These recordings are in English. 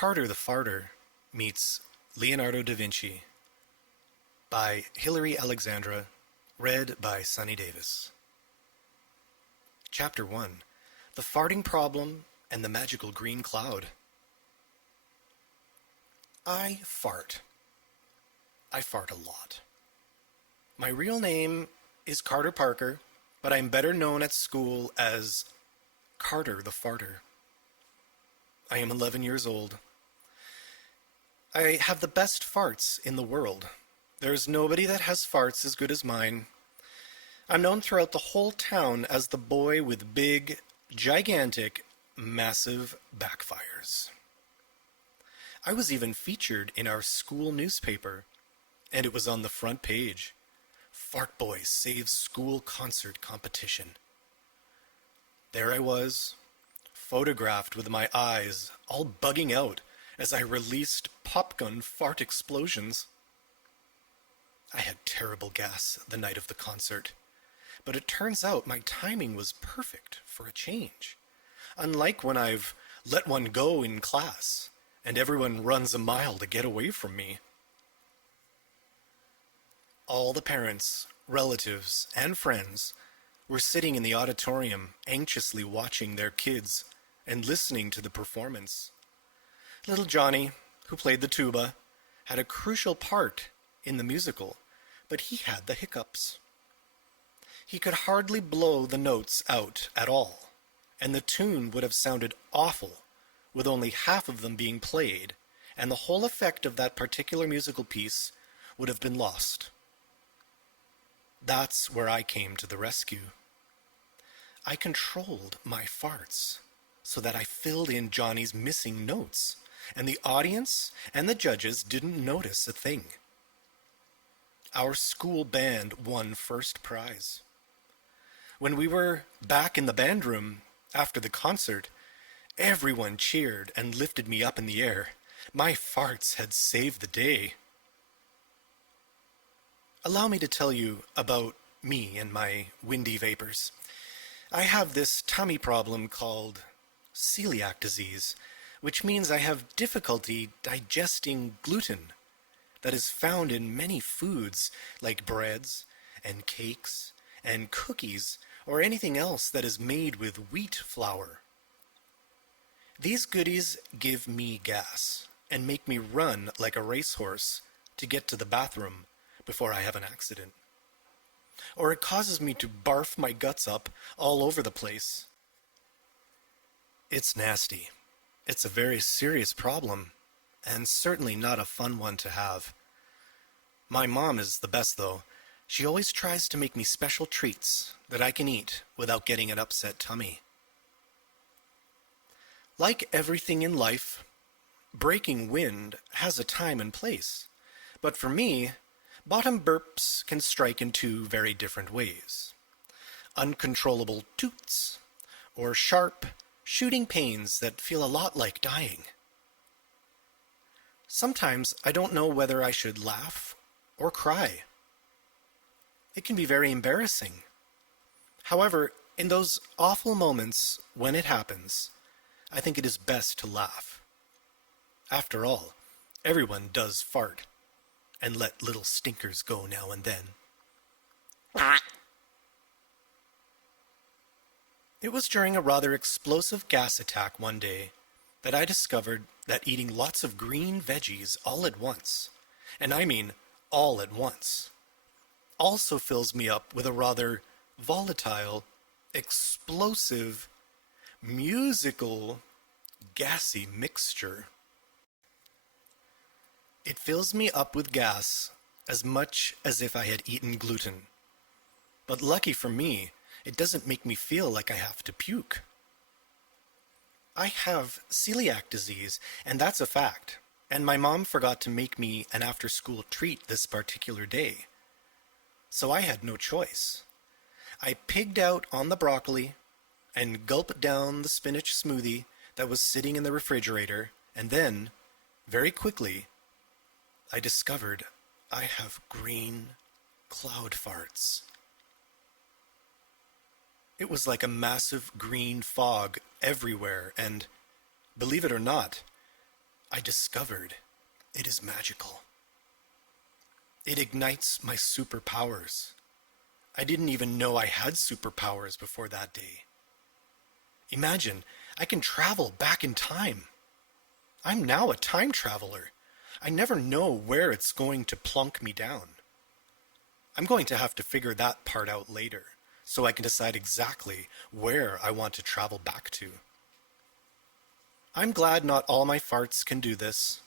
Carter the Farter meets Leonardo da Vinci by Hilary Alexandra, read by Sonny Davis. Chapter 1. The Farting Problem and the Magical Green Cloud. I fart. I fart a lot. My real name is Carter Parker, but I'm better known at school as Carter the Farter. I am 11 years old. I have the best farts in the world. There's nobody that has farts as good as mine. I'm known throughout the whole town as the boy with big, gigantic, massive backfires. I was even featured in our school newspaper, and it was on the front page. Fart Boy Saves School Concert Competition. There I was, photographed with my eyes all bugging out as I released popgun fart explosions. I had terrible gas the night of the concert, but it turns out my timing was perfect for a change. Unlike when I've let one go in class and everyone runs a mile to get away from me. All the parents, relatives, and friends were sitting in the auditorium anxiously watching their kids and listening to the performance. Little Johnny, who played the tuba, had a crucial part in the musical, but he had the hiccups. He could hardly blow the notes out at all, and the tune would have sounded awful with only half of them being played, and the whole effect of that particular musical piece would have been lost. That's where I came to the rescue. I controlled my farts so that I filled in Johnny's missing notes, and the audience and the judges didn't notice a thing. Our school band won first prize. When we were back in the band room after the concert, everyone cheered and lifted me up in the air. My farts had saved the day. Allow me to tell you about me and my windy vapors. I have this tummy problem called celiac disease, which means I have difficulty digesting gluten that is found in many foods like breads and cakes and cookies or anything else that is made with wheat flour. These goodies give me gas and make me run like a racehorse to get to the bathroom before I have an accident. Or it causes me to barf my guts up all over the place. It's nasty. It's a very serious problem, and certainly not a fun one to have. My mom is the best, though. She always tries to make me special treats that I can eat without getting an upset tummy. Like everything in life, breaking wind has a time and place. But for me, bottom burps can strike in two very different ways. Uncontrollable toots, or sharp, shooting pains that feel a lot like dying. Sometimes I don't know whether I should laugh or cry. It can be very embarrassing. However, in those awful moments when it happens, I think it is best to laugh. After all, everyone does fart and let little stinkers go now and then. It was during a rather explosive gas attack one day that I discovered that eating lots of green veggies all at once, and I mean all at once, also fills me up with a rather volatile, explosive, musical, gassy mixture. It fills me up with gas as much as if I had eaten gluten. But lucky for me, it doesn't make me feel like I have to puke. I have celiac disease, and that's a fact, and my mom forgot to make me an after-school treat this particular day. So I had no choice. I pigged out on the broccoli and gulped down the spinach smoothie that was sitting in the refrigerator, and then, very quickly, I discovered I have green cloud farts. It was like a massive green fog everywhere, and, believe it or not, I discovered it is magical. It ignites my superpowers. I didn't even know I had superpowers before that day. Imagine, I can travel back in time. I'm now a time traveler. I never know where it's going to plunk me down. I'm going to have to figure that part out later, so I can decide exactly where I want to travel back to. I'm glad not all my farts can do this.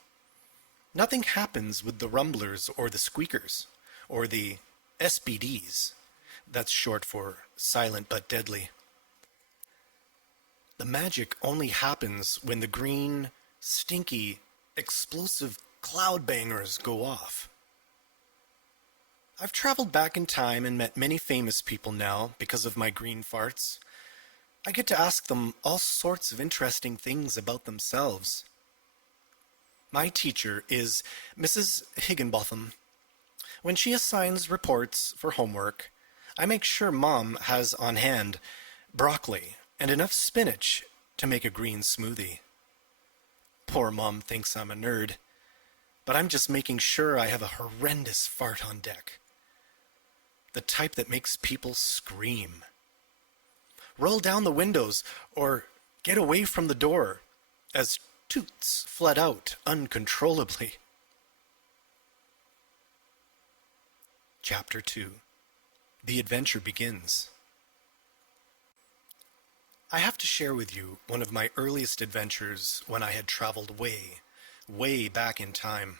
Nothing happens with the rumblers or the squeakers, or the SBDs. That's short for silent but deadly. The magic only happens when the green, stinky, explosive cloud bangers go off. I've traveled back in time and met many famous people now because of my green farts. I get to ask them all sorts of interesting things about themselves. My teacher is Mrs. Higginbotham. When she assigns reports for homework, I make sure Mom has on hand broccoli and enough spinach to make a green smoothie. Poor Mom thinks I'm a nerd, but I'm just making sure I have a horrendous fart on deck. The type that makes people scream. Roll down the windows or get away from the door as toots fled out uncontrollably. Chapter 2. The adventure begins. I have to share with you one of my earliest adventures when I had traveled way, way back in time.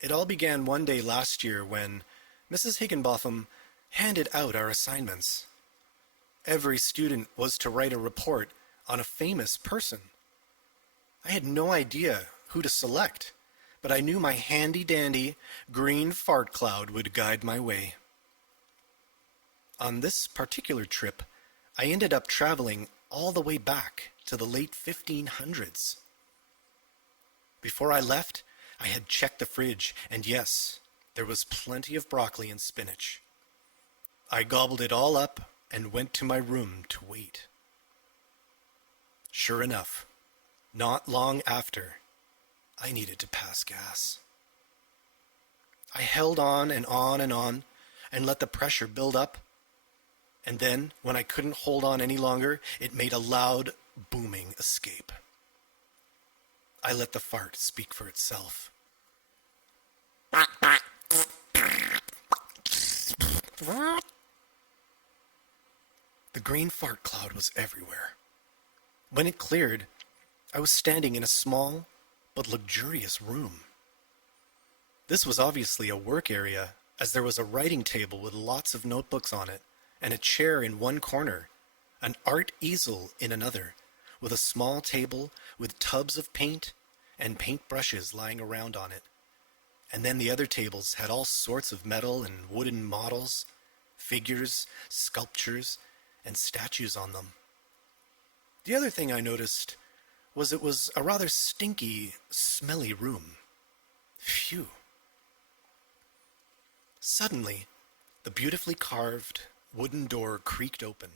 It all began one day last year when Mrs. Higginbotham handed out our assignments. Every student was to write a report on a famous person. I had no idea who to select, but I knew my handy-dandy green fart cloud would guide my way. On this particular trip, I ended up traveling all the way back to the late 1500s. Before I left, I had checked the fridge, and yes, there was plenty of broccoli and spinach. I gobbled it all up and went to my room to wait. Sure enough, not long after, I needed to pass gas. I held on and on and on and let the pressure build up. And then, when I couldn't hold on any longer, it made a loud, booming escape. I let the fart speak for itself. The green fart cloud was everywhere. When it cleared, I was standing in a small but luxurious room. This was obviously a work area, as there was a writing table with lots of notebooks on it, and a chair in one corner, an art easel in another, with a small table with tubs of paint and paintbrushes lying around on it. And then the other tables had all sorts of metal and wooden models, figures, sculptures, and statues on them. The other thing I noticed was it was a rather stinky, smelly room. Phew. Suddenly, the beautifully carved wooden door creaked open,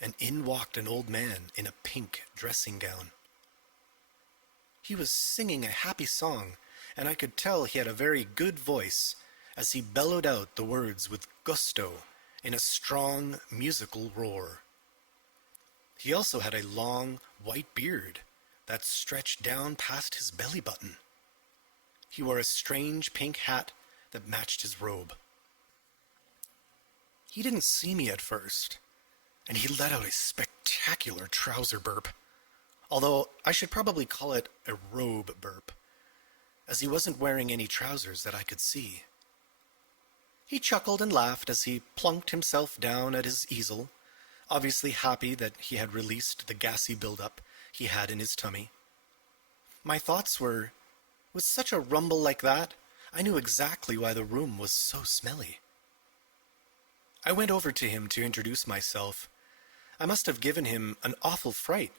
and in walked an old man in a pink dressing gown. He was singing a happy song, and I could tell he had a very good voice as he bellowed out the words with gusto in a strong musical roar. He also had a long white beard that stretched down past his belly button. He wore a strange pink hat that matched his robe. He didn't see me at first, and he let out a spectacular trouser burp, although I should probably call it a robe burp, as he wasn't wearing any trousers that I could see. He chuckled and laughed as he plunked himself down at his easel, obviously happy that he had released the gassy buildup he had in his tummy. My thoughts were, with such a rumble like that, I knew exactly why the room was so smelly. I went over to him to introduce myself. I must have given him an awful fright,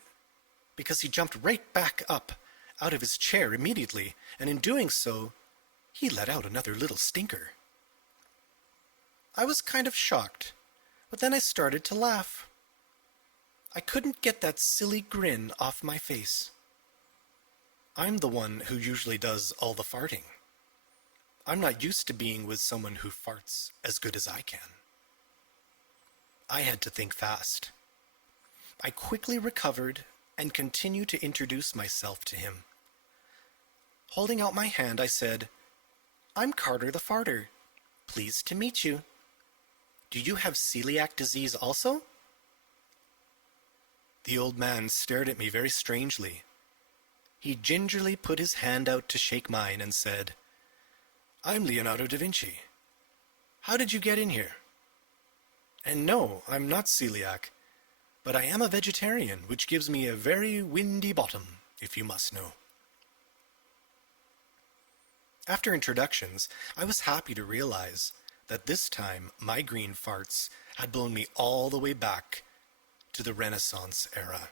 because he jumped right back up out of his chair immediately, and in doing so, he let out another little stinker. I was kind of shocked, but then I started to laugh. I couldn't get that silly grin off my face. I'm the one who usually does all the farting. I'm not used to being with someone who farts as good as I can. I had to think fast. I quickly recovered and continued to introduce myself to him. Holding out my hand, I said, "I'm Carter the Farter. Pleased to meet you. Do you have celiac disease also?" The old man stared at me very strangely. He gingerly put his hand out to shake mine and said, "I'm Leonardo da Vinci. How did you get in here? And no, I'm not celiac, but I am a vegetarian, which gives me a very windy bottom, if you must know." After introductions, I was happy to realize that this time my green farts had blown me all the way back to the Renaissance era.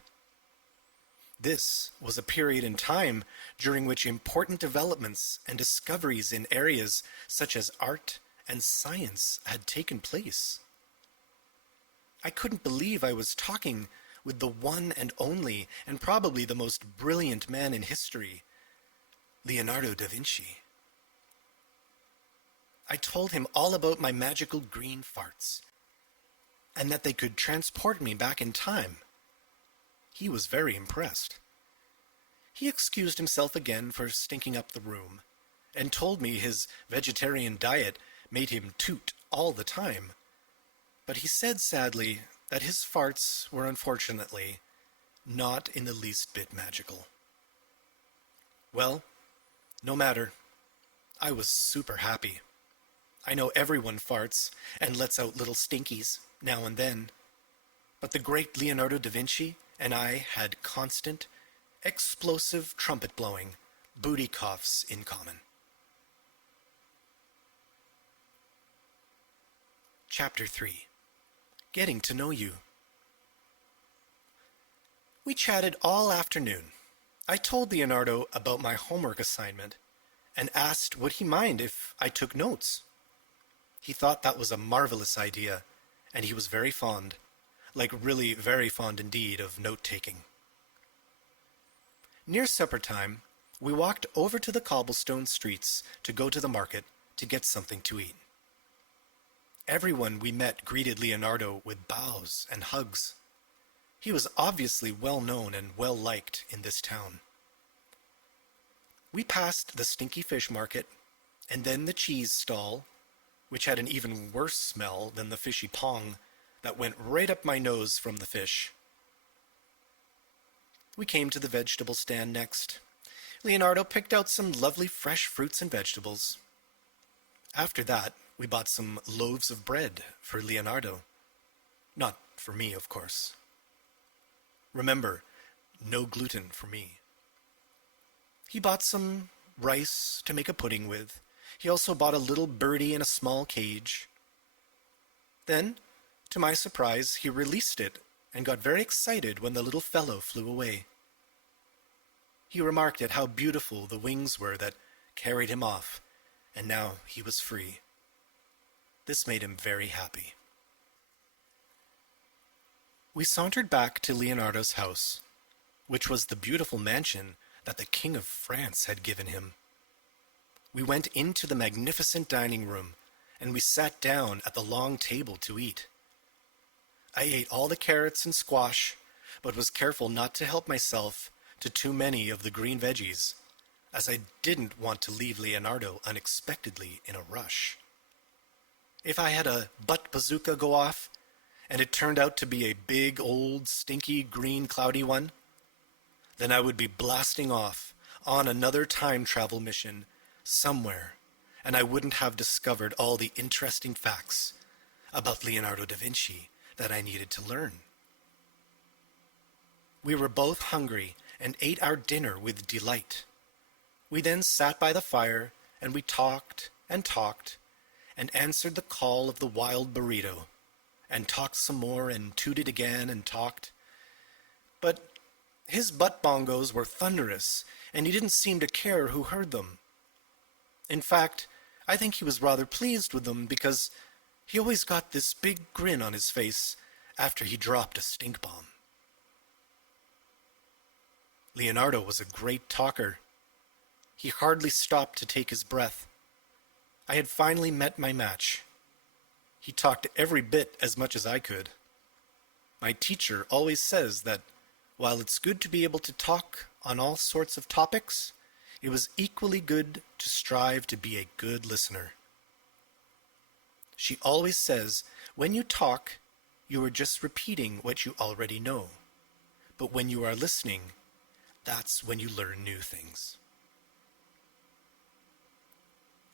This was a period in time during which important developments and discoveries in areas such as art and science had taken place. I couldn't believe I was talking with the one and only and probably the most brilliant man in history, Leonardo da Vinci. I told him all about my magical green farts, and that they could transport me back in time. He was very impressed. He excused himself again for stinking up the room, and told me his vegetarian diet made him toot all the time. But he said sadly that his farts were unfortunately not in the least bit magical. Well, no matter. I was super happy. I know everyone farts and lets out little stinkies now and then, but the great Leonardo da Vinci and I had constant, explosive trumpet-blowing booty coughs in common. Chapter 3. Getting to know you. We chatted all afternoon. I told Leonardo about my homework assignment and asked would he mind if I took notes. He thought that was a marvelous idea, and he was very fond, like really very fond indeed, of note-taking. Near supper time, we walked over to the cobblestone streets to go to the market to get something to eat. Everyone we met greeted Leonardo with bows and hugs. He was obviously well known and well liked in this town. We passed the stinky fish market, and then the cheese stall, which had an even worse smell than the fishy pong that went right up my nose from the fish. We came to the vegetable stand next. Leonardo picked out some lovely fresh fruits and vegetables. After that, we bought some loaves of bread for Leonardo. Not for me, of course. Remember, no gluten for me. He bought some rice to make a pudding with. He also bought a little birdie in a small cage. Then, to my surprise, he released it and got very excited when the little fellow flew away. He remarked at how beautiful the wings were that carried him off, and now he was free. This made him very happy. We sauntered back to Leonardo's house, which was the beautiful mansion that the King of France had given him. We went into the magnificent dining room, and we sat down at the long table to eat. I ate all the carrots and squash, but was careful not to help myself to too many of the green veggies, as I didn't want to leave Leonardo unexpectedly in a rush. If I had a butt bazooka go off, and it turned out to be a big, old, stinky, green, cloudy one, then I would be blasting off on another time travel mission somewhere, and I wouldn't have discovered all the interesting facts about Leonardo da Vinci that I needed to learn. We were both hungry and ate our dinner with delight. We then sat by the fire, and we talked and answered the call of the wild burrito, and talked some more and tooted again and talked. But his butt bongos were thunderous, and he didn't seem to care who heard them. In fact, I think he was rather pleased with them because he always got this big grin on his face after he dropped a stink bomb. Leonardo was a great talker, He hardly stopped to take his breath. I had finally met my match. He talked every bit as much as I could. My teacher always says that while it's good to be able to talk on all sorts of topics, it was equally good to strive to be a good listener. She always says, when you talk, you are just repeating what you already know. But when you are listening, that's when you learn new things.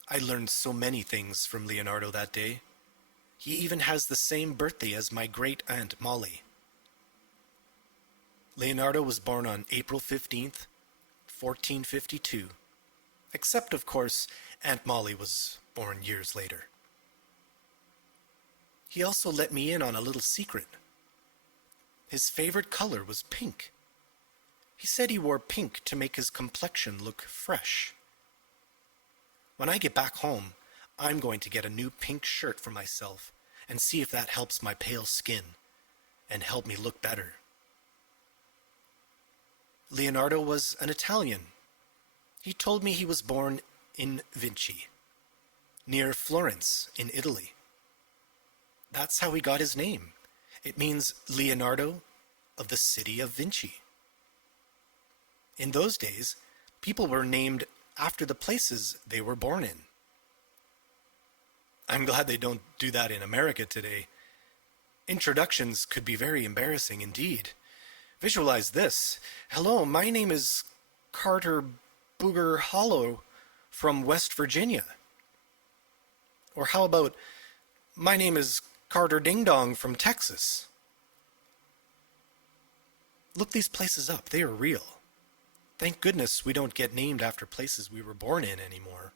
I learned so many things from Leonardo that day. He even has the same birthday as my great-aunt Molly. Leonardo was born on April 15th, 1452. Except, of course, Aunt Molly was born years later. He also let me in on a little secret. His favorite color was pink. He said he wore pink to make his complexion look fresh. When I get back home, I'm going to get a new pink shirt for myself and see if that helps my pale skin and help me look better. Leonardo was an Italian. He told me he was born in Vinci, near Florence in Italy. That's how he got his name. It means Leonardo of the city of Vinci. In those days, people were named after the places they were born in. I'm glad they don't do that in America today. Introductions could be very embarrassing indeed. Visualize this. Hello, my name is Carter Booger Hollow from West Virginia. Or how about, my name is Carter Ding Dong from Texas. Look these places up. They are real. Thank goodness we don't get named after places we were born in anymore.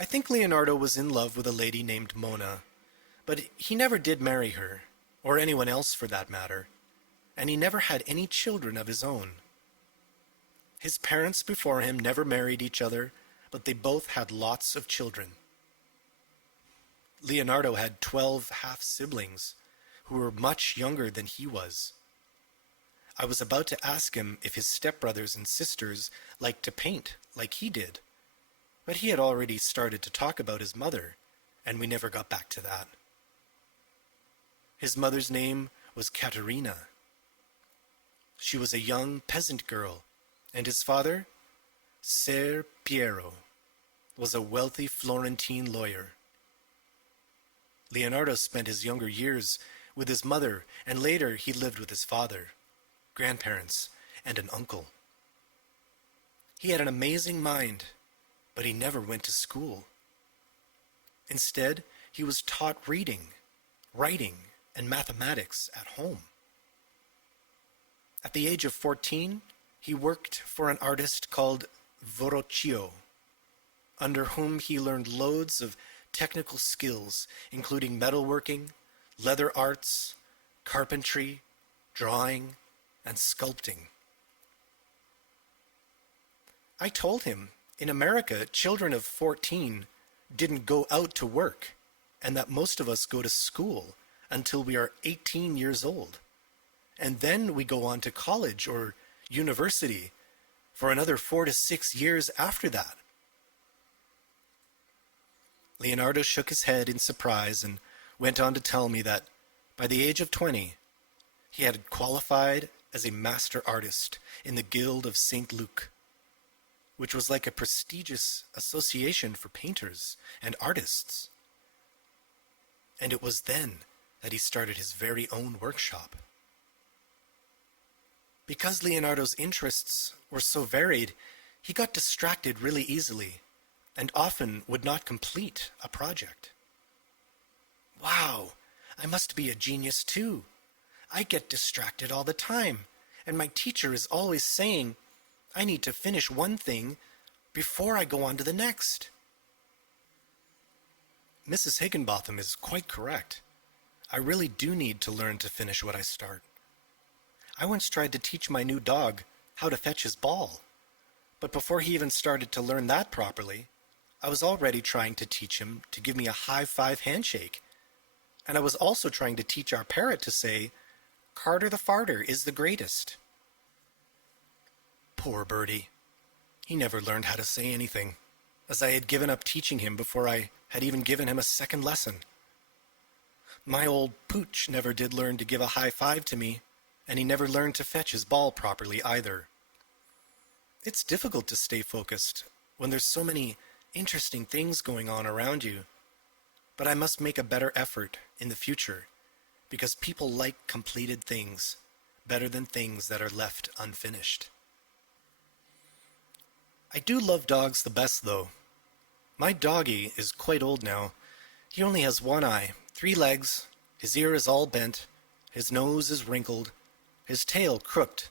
I think Leonardo was in love with a lady named Mona, but he never did marry her, or anyone else for that matter, and he never had any children of his own. His parents before him never married each other, but they both had lots of children. Leonardo had 12 half-siblings who were much younger than he was. I was about to ask him if his stepbrothers and sisters liked to paint like he did, but he had already started to talk about his mother, and we never got back to that. His mother's name was Caterina. She was a young peasant girl, and his father, Ser Piero, was a wealthy Florentine lawyer. Leonardo spent his younger years with his mother, and later he lived with his father, grandparents, and an uncle. He had an amazing mind, but he never went to school. Instead, he was taught reading, writing, and mathematics at home. At the age of 14, he worked for an artist called Verrocchio, under whom he learned loads of technical skills, including metalworking, leather arts, carpentry, drawing, and sculpting. I told him, in America, children of 14 didn't go out to work, and that most of us go to school until we are 18 years old. And then we go on to college or university for another 4 to 6 years after that. Leonardo shook his head in surprise and went on to tell me that by the age of 20, he had qualified as a master artist in the Guild of St. Luke, which was like a prestigious association for painters and artists. And it was then that he started his very own workshop. Because Leonardo's interests were so varied, he got distracted really easily and often would not complete a project. Wow, I must be a genius too. I get distracted all the time, and my teacher is always saying, I need to finish one thing before I go on to the next. Mrs. Higginbotham is quite correct. I really do need to learn to finish what I start. I once tried to teach my new dog how to fetch his ball, but before he even started to learn that properly, I was already trying to teach him to give me a high-five handshake, and I was also trying to teach our parrot to say, Carter the Farter is the greatest. Poor birdie. He never learned how to say anything, as I had given up teaching him before I had even given him a second lesson. My old pooch never did learn to give a high five to me, and he never learned to fetch his ball properly either. It's difficult to stay focused when there's so many interesting things going on around you, but I must make a better effort in the future, because people like completed things better than things that are left unfinished. I do love dogs the best, though. My doggy is quite old now. He only has one eye, 3 legs, his ear is all bent, his nose is wrinkled, his tail crooked.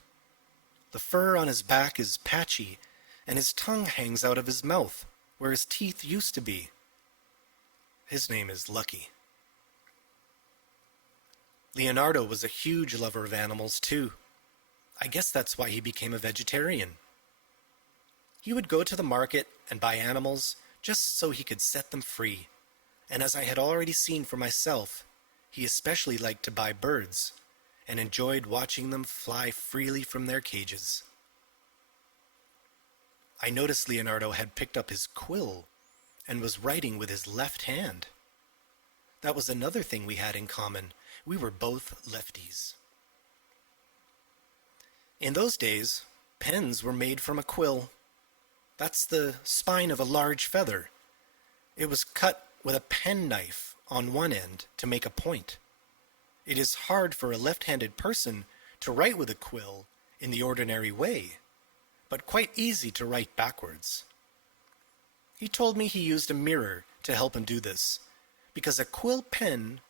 The fur on his back is patchy, and his tongue hangs out of his mouth, where his teeth used to be. His name is Lucky. Leonardo was a huge lover of animals, too. I guess that's why he became a vegetarian. He would go to the market and buy animals just so he could set them free, and as I had already seen for myself, he especially liked to buy birds, and enjoyed watching them fly freely from their cages. I noticed Leonardo had picked up his quill and was writing with his left hand. That was another thing we had in common. We were both lefties. In those days, pens were made from a quill. That's the spine of a large feather. It was cut with a penknife on one end to make a point. It is hard for a left-handed person to write with a quill in the ordinary way, but quite easy to write backwards. He told me he used a mirror to help him do this, because a quill pen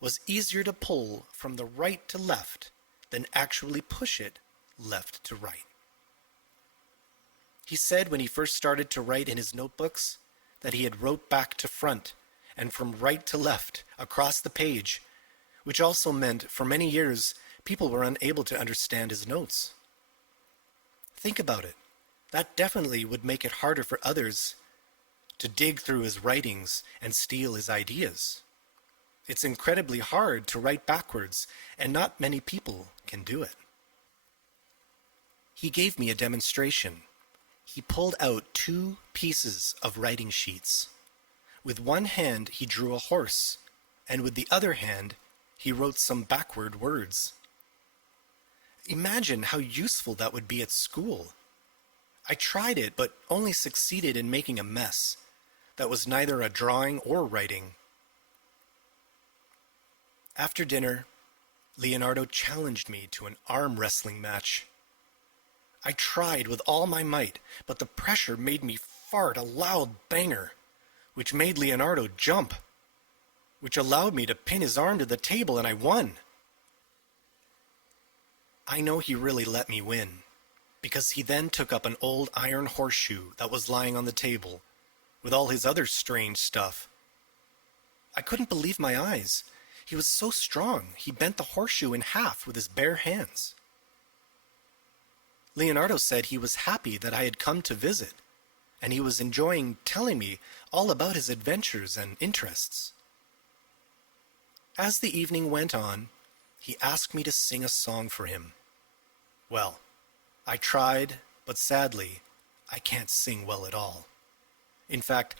was easier to pull from the right to left than actually push it left to right. He said when he first started to write in his notebooks that he had wrote back to front and from right to left across the page, which also meant for many years people were unable to understand his notes. Think about it. That definitely would make it harder for others to dig through his writings and steal his ideas. It's incredibly hard to write backwards, and not many people can do it. He gave me a demonstration. He pulled out 2 pieces of writing sheets. With one hand he drew a horse, and with the other hand he wrote some backward words. Imagine how useful that would be at school. I tried it, but only succeeded in making a mess. That was neither a drawing or writing. After dinner, Leonardo challenged me to an arm wrestling match. I tried with all my might, but the pressure made me fart a loud banger, which made Leonardo jump, which allowed me to pin his arm to the table, and I won. I know he really let me win, because he then took up an old iron horseshoe that was lying on the table, with all his other strange stuff. I couldn't believe my eyes. He was so strong, he bent the horseshoe in half with his bare hands. Leonardo said he was happy that I had come to visit, and he was enjoying telling me all about his adventures and interests. As the evening went on, he asked me to sing a song for him. Well, I tried, but sadly, I can't sing well at all. In fact,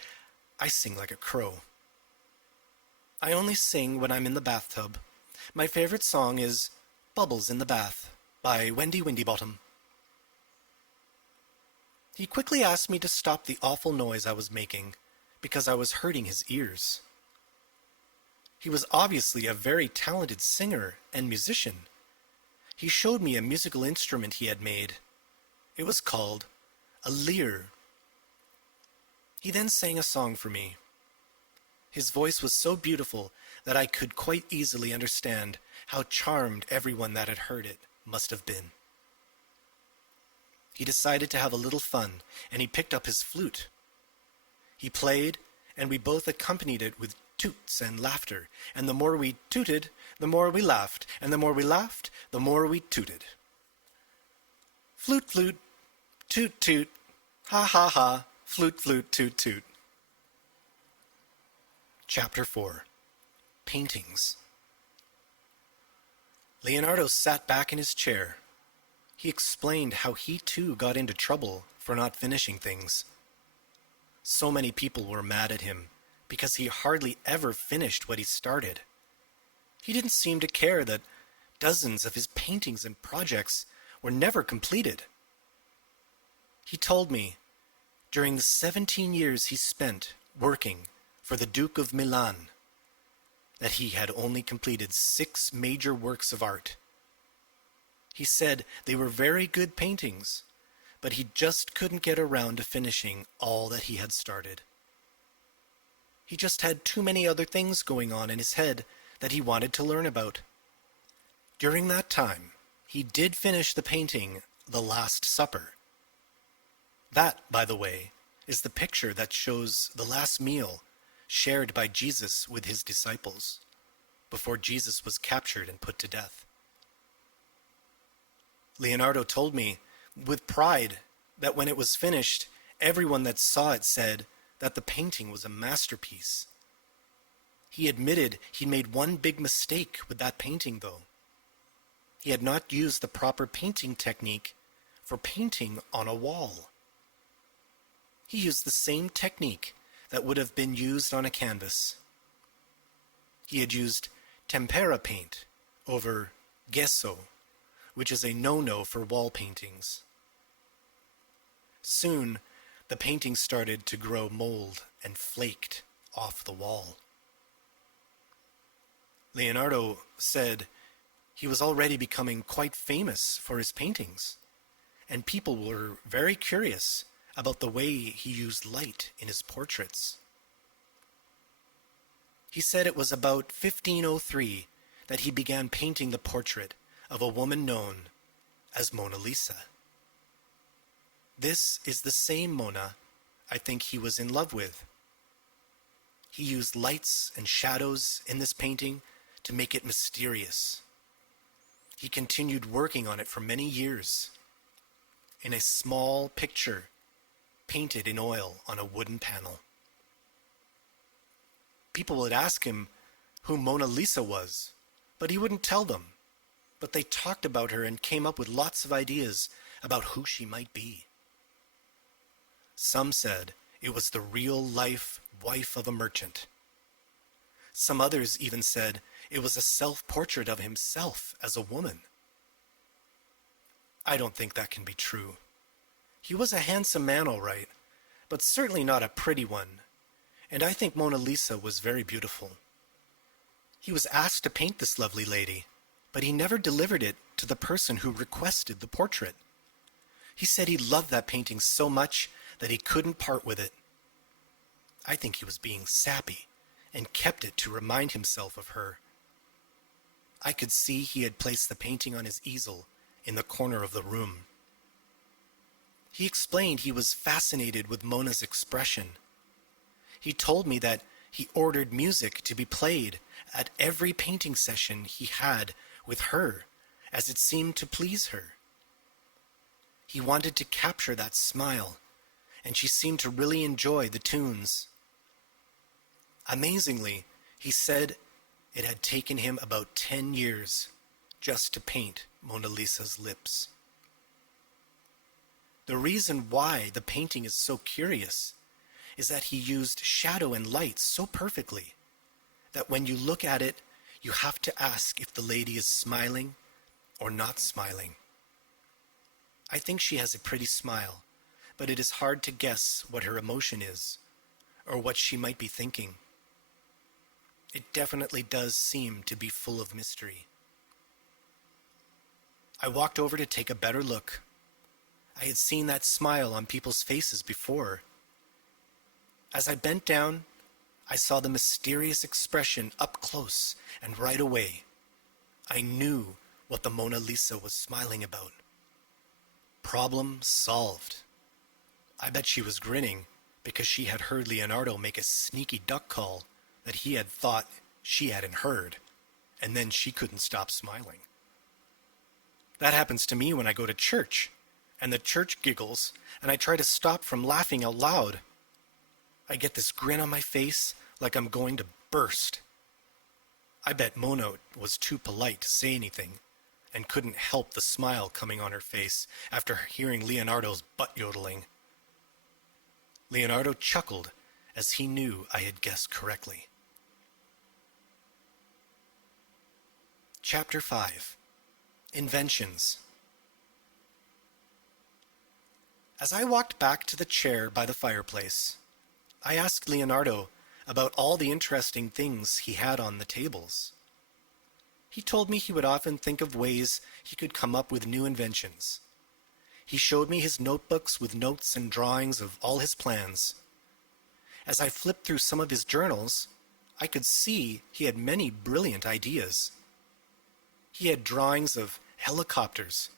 I sing like a crow. I only sing when I'm in the bathtub. My favorite song is Bubbles in the Bath by Wendy Windybottom. He quickly asked me to stop the awful noise I was making because I was hurting his ears. He was obviously a very talented singer and musician. He showed me a musical instrument he had made. It was called a lyre. He then sang a song for me. His voice was so beautiful that I could quite easily understand how charmed everyone that had heard it must have been. He decided to have a little fun, and he picked up his flute. He played, and we both accompanied it with toots and laughter, and the more we tooted, the more we laughed, and the more we laughed, the more we tooted. Flute, flute, toot, toot, ha, ha, ha, flute, flute, toot, toot. Chapter 4. Paintings. Leonardo sat back in his chair. He explained how he too got into trouble for not finishing things. So many people were mad at him because he hardly ever finished what he started. He didn't seem to care that dozens of his paintings and projects were never completed. He told me, during the 17 years he spent working for the Duke of Milan, that he had only completed 6 major works of art. He said they were very good paintings, but he just couldn't get around to finishing all that he had started. He just had too many other things going on in his head that he wanted to learn about. During that time, he did finish the painting, The Last Supper. That, by the way, is the picture that shows the last meal shared by Jesus with his disciples before Jesus was captured and put to death. Leonardo told me with pride that when it was finished, everyone that saw it said that the painting was a masterpiece. He admitted he'd made one big mistake with that painting, though. He had not used the proper painting technique for painting on a wall. He used the same technique that would have been used on a canvas. He had used tempera paint over gesso, which is a no-no for wall paintings. Soon, the painting started to grow mold and flaked off the wall. Leonardo said he was already becoming quite famous for his paintings, and people were very curious about the way he used light in his portraits. He said it was about 1503 that he began painting the portrait of a woman known as Mona Lisa. This is the same Mona I think he was in love with. He used lights and shadows in this painting to make it mysterious. He continued working on it for many years in a small picture painted in oil on a wooden panel. People would ask him who Mona Lisa was, but he wouldn't tell them. But they talked about her and came up with lots of ideas about who she might be. Some said it was the real-life wife of a merchant. Some others even said it was a self-portrait of himself as a woman. I don't think that can be true. He was a handsome man, all right, but certainly not a pretty one, and I think Mona Lisa was very beautiful. He was asked to paint this lovely lady, but he never delivered it to the person who requested the portrait. He said he loved that painting so much that he couldn't part with it. I think he was being sappy and kept it to remind himself of her. I could see he had placed the painting on his easel in the corner of the room. He explained he was fascinated with Mona's expression. He told me that he ordered music to be played at every painting session he had with her, as it seemed to please her. He wanted to capture that smile, and she seemed to really enjoy the tunes. Amazingly, he said it had taken him about 10 years just to paint Mona Lisa's lips. The reason why the painting is so curious is that he used shadow and light so perfectly that when you look at it, you have to ask if the lady is smiling or not smiling. I think she has a pretty smile, but it is hard to guess what her emotion is or what she might be thinking. It definitely does seem to be full of mystery. I walked over to take a better look. I had seen that smile on people's faces before. As I bent down, I saw the mysterious expression up close, and right away, I knew what the Mona Lisa was smiling about. Problem solved. I bet she was grinning because she had heard Leonardo make a sneaky duck call that he had thought she hadn't heard, and then she couldn't stop smiling. That happens to me when I go to church, and the church giggles, and I try to stop from laughing out loud. I get this grin on my face like I'm going to burst. I bet Mona was too polite to say anything, and couldn't help the smile coming on her face after hearing Leonardo's butt yodeling. Leonardo chuckled as he knew I had guessed correctly. Chapter 5. Inventions. As I walked back to the chair by the fireplace, I asked Leonardo about all the interesting things he had on the tables. He told me he would often think of ways he could come up with new inventions. He showed me his notebooks with notes and drawings of all his plans. As I flipped through some of his journals, I could see he had many brilliant ideas. He had drawings of helicopters,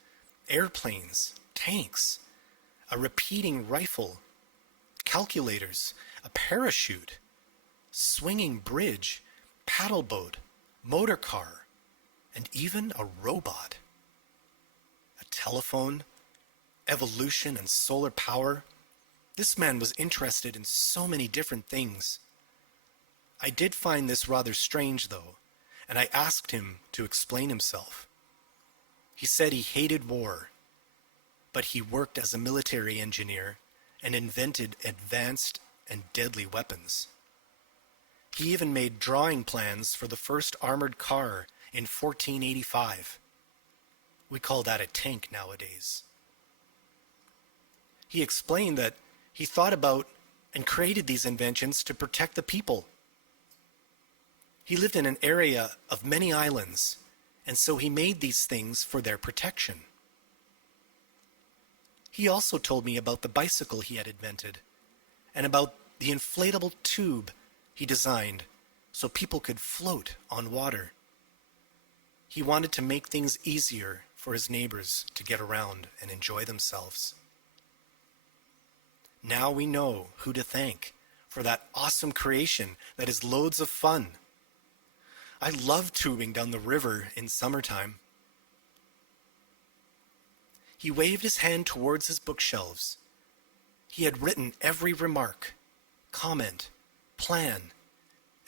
airplanes, tanks, a repeating rifle, calculators, a parachute, swinging bridge, paddle boat, motor car, and even a robot. A telephone, evolution, and solar power. This man was interested in so many different things. I did find this rather strange, though, and I asked him to explain himself. He said he hated war, but he worked as a military engineer and invented advanced and deadly weapons. He even made drawing plans for the first armored car in 1485. We call that a tank nowadays. He explained that he thought about and created these inventions to protect the people. He lived in an area of many islands, and so he made these things for their protection. He also told me about the bicycle he had invented, and about the inflatable tube he designed so people could float on water. He wanted to make things easier for his neighbors to get around and enjoy themselves. Now we know who to thank for that awesome creation that is loads of fun. I love tubing down the river in summertime. He waved his hand towards his bookshelves. He had written every remark, comment, plan,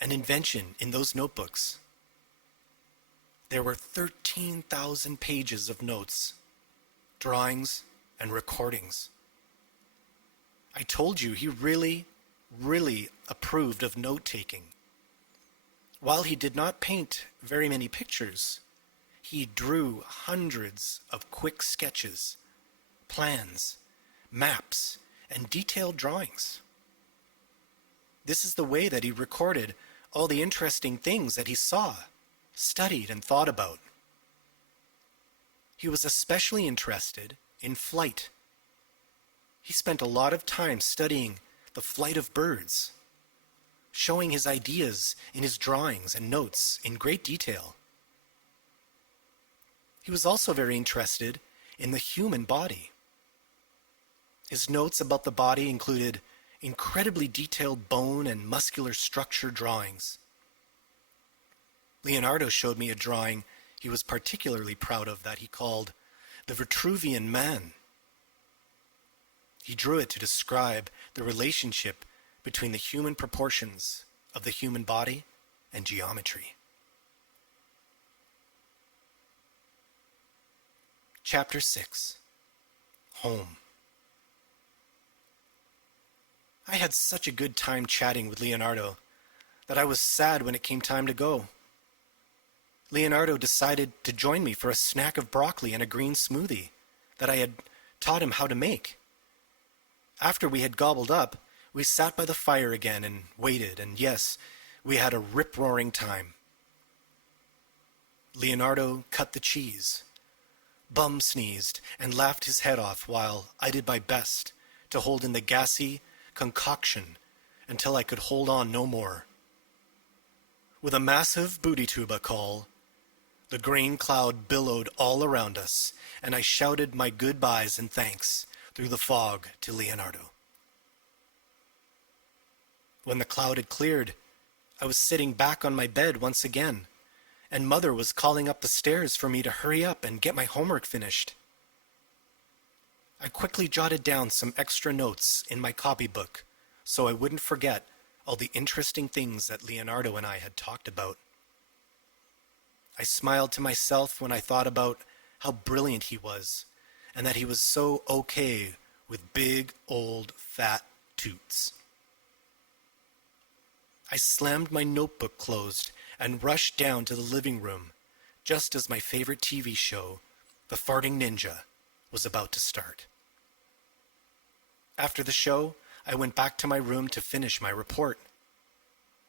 and invention in those notebooks. There were 13,000 pages of notes, drawings, and recordings. I told you he really approved of note-taking. While he did not paint very many pictures, he drew hundreds of quick sketches, plans, maps, and detailed drawings. This is the way that he recorded all the interesting things that he saw, studied, and thought about. He was especially interested in flight. He spent a lot of time studying the flight of birds, showing his ideas in his drawings and notes in great detail. He was also very interested in the human body. His notes about the body included incredibly detailed bone and muscular structure drawings. Leonardo showed me a drawing he was particularly proud of that he called the Vitruvian Man. He drew it to describe the relationship between the human proportions of the human body and geometry. Chapter 6. Home. I had such a good time chatting with Leonardo that I was sad when it came time to go. Leonardo decided to join me for a snack of broccoli and a green smoothie that I had taught him how to make. After we had gobbled up, we sat by the fire again and waited, and yes, we had a rip-roaring time. Leonardo cut the cheese, Bum sneezed and laughed his head off while I did my best to hold in the gassy concoction until I could hold on no more. With a massive booty tuba call, the grain cloud billowed all around us, and I shouted my goodbyes and thanks through the fog to Leonardo. When the cloud had cleared, I was sitting back on my bed once again, and Mother was calling up the stairs for me to hurry up and get my homework finished. I quickly jotted down some extra notes in my copybook so I wouldn't forget all the interesting things that Leonardo and I had talked about. I smiled to myself when I thought about how brilliant he was, and that he was so okay with big, old, fat toots. I slammed my notebook closed and rushed down to the living room, just as my favorite TV show, The Farting Ninja, was about to start. After the show, I went back to my room to finish my report.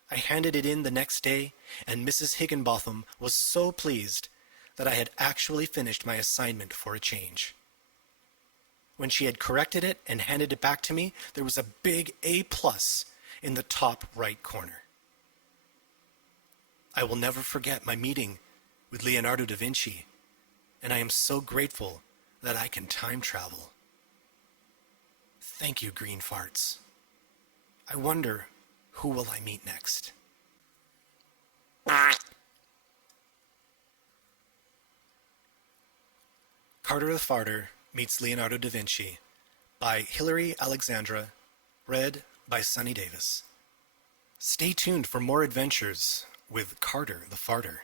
I handed it in the next day, and Mrs. Higginbotham was so pleased that I had actually finished my assignment for a change. When she had corrected it and handed it back to me, there was a big A+ in the top right corner. I will never forget my meeting with Leonardo da Vinci, and I am so grateful that I can time travel. Thank you, green farts. I wonder, who will I meet next? Carter the Farter Meets Leonardo da Vinci by Hilary Alexandra, read by Sonny Davis. Stay tuned for more adventures with Carter the Farter.